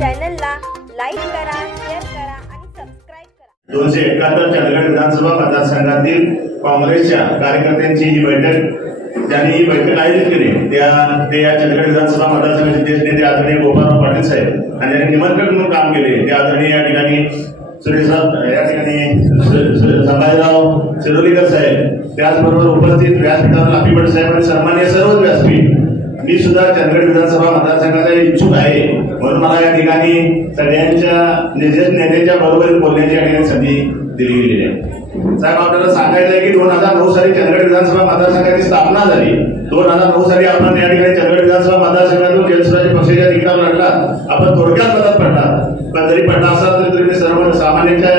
चॅनलला लाईक करा, शेअर करा आणि सबस्क्राइब करा। 271 चंदगड विधानसभा मतदारसंघातील काँग्रेसच्या कार्यकर्त्यांची ही बैठक ज्यांनी ही बैठक आयोजित केली ते या चंदगड विधानसभा मतदारसंघाचे ज्येष्ठ नेते आदरणीय गोपाळराव पाटील साहेब आणि ज्यांनी निमंत्रण म्हणून काम केले ते आदरणीय या ठिकाणी या ठिकाणी संभाजीराव शिरोलीकर साहेब, त्याचबरोबर उपस्थित व्यासपीठावर लापीपट साहेब आणि सन्माननीय सर्व व्यासपीठ। मी सुद्धा चंदगड विधानसभा मतदारसंघाचा इच्छुक आहे, म्हणून मला या ठिकाणी सगळ्यांच्या नेत्यांच्या बरोबर बोलण्याची या ठिकाणी संधी दिली गेलेली आहे। साहेब, आपल्याला सांगायचं आहे की 2009 साली चंदगड विधानसभा मतदारसंघाची स्थापना झाली। 2009 साली आपण या ठिकाणी चंदगड विधानसभा मतदारसंघातून जलसुराज्य पक्षाच्या तिकिटावर लढला, आपण थोडक्यात मदत पडला, पण जरी पडला असला तरी तुम्ही सर्व सामान्यांच्या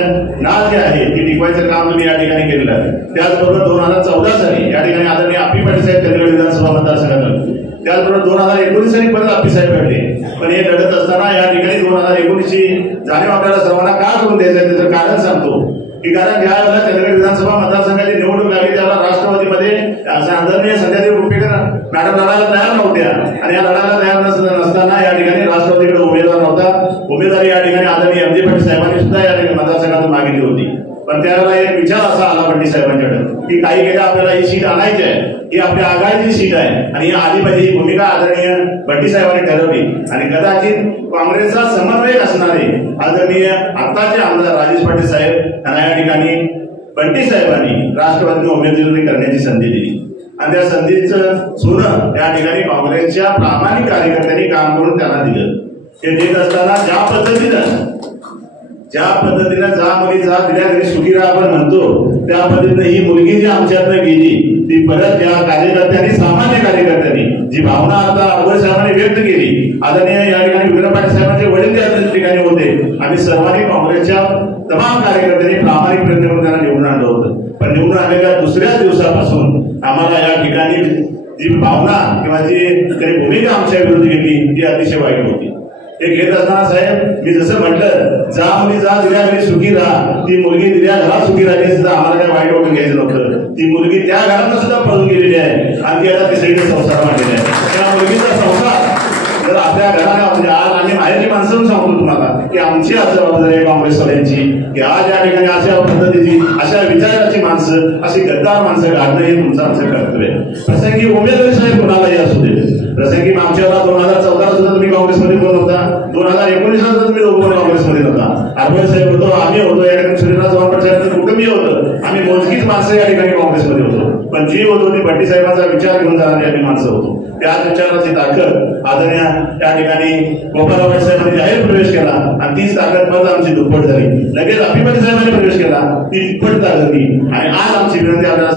नाळ जे आहे ती टिकवायचं काम तुम्ही या ठिकाणी केलेलं आहे। त्याचबरोबर 2014 साली या ठिकाणी आदरणीय आपी पाटील साहेब चंदगड विधानसभा मतदारसंघात, त्याचबरोबर 2019 साली परत आपी साहेब घडले, पण हे लढत असताना या ठिकाणी 2019 ची जाणीव आपल्याला सर्वांना का करून द्यायचं आहे त्याचं कारण सांगतो की कारण ज्या वेळेला चंदगड विधानसभा मतदारसंघाची निवडणूक लागली त्यावेळेला राष्ट्रवादीमध्ये आदरणीय संध्यादेवी रुपेकर मॅडम लढायला तयार नव्हत्या आणि या लढायला तयार नसताना या ठिकाणी राष्ट्रवादीकडे उमेदवार नव्हता। उमेदवारी या ठिकाणी आदरणीय एम जे पाटील साहेबांनी सुद्धा या ठिकाणी मतदारसंघातून मागितली होती, पण त्यावेळेला एक विचार असा आला पाटील साहेबांच्याकडे की काही केलं आपल्याला ही सीट आणायची आहे, ही आपल्या आघाडीची सीट आहे आणि ही आली पाहिजे, ही भूमिका आदरणीय भट्टी साहेबांनी ठरवली आणि कदाचित काँग्रेसचा समन्वयक असणारे आदरणीय आत्ताचे आमदार राजेश पाटील साहेब यांना या ठिकाणी भट्टी साहेबांनी राष्ट्रवादीने उमेदवारी करण्याची संधी दिली आणि त्या संधीचं सोनं या ठिकाणी काँग्रेसच्या प्रामाणिक कार्यकर्त्यांनी काम करून त्यांना दिलं। ते देत असताना ज्या पद्धतीनं जा मुली जा दिल्या घरी सुखी राहा आपण म्हणतो, त्या पद्धतीने ही मुलगी जी आमच्यातनं गेली ती परत या कार्यकर्त्यांनी, सामान्य कार्यकर्त्यांनी जी भावना आता अभय साहेबांनी व्यक्त केली, आदरणीय या ठिकाणी विक्रम पाटील साहेबांचे वडील त्या ठिकाणी होते, आम्ही सर्वांनी काँग्रेसच्या तमाम कार्यकर्त्यांनी प्रामाणिक प्रयत्न करून त्यांना निवडून आणलं होतं, पण निवडून आलेल्या दुसऱ्याच दिवसापासून आम्हाला या ठिकाणी जी भावना किंवा जी काही भूमिका आमच्या विरुद्ध घेतली ती अतिशय वाईट होती। हे घेत असताना साहेब मी जसं म्हटलं जा मुली जा दिल्या घरी सुखी राहा, ती मुलगी दिल्या घरात सुखी राहिली सुद्धा आम्हाला काय वाईट वाटून घ्यायचं नव्हतं। ती मुलगी त्या घरात सुद्धा पळून गेलेली आहे आणि ती आता तिसरीकडे संसार मांडलेला आहे। त्या मुलगीचा संसार जर आपल्या घराने म्हणजे आज आम्ही बाहेरची माणसं सांगतो तुम्हाला की आमची आज जबाबदारी आहे काँग्रेसवाल्यांची की आज या ठिकाणी अशा पद्धतीची अशा विचाराची माणसं, अशी गद्दार माणसं घालणं हे तुमचं आमचं कर्तव्य आहे। प्रसंगी उमेदवारी साहेब कोणालाही असू दे, प्रसंगी मागच्या 2014 सुद्धा तुम्ही काँग्रेसमध्ये कोण होता, 2019 सुद्धा तुम्ही दोघं काँग्रेसमध्ये होता, अरबळ साहेब होतो, आम्ही होतो, या ठिकाणी श्रीनिवास चव्हाण साहेब कुटुंबीय होतं, आम्ही मोजकीच माणसं या ठिकाणी काँग्रेसमध्ये होतो, पण जी होतो ती भट्टी साहेबांचा विचार घेऊन जाणारी आम्ही माणसं होतो। त्याच विचाराची ताकद आदरणीय या ठिकाणी गोपाळराव साहेबांनी जाहीर प्रवेश केला आणि तीच ताकद परत आमची दुप्पट झाली। लगेच आपी पाटील साहेबांनी प्रवेश केला, ती दुप्पट झाली आणि आज आमची विनंती आपल्याला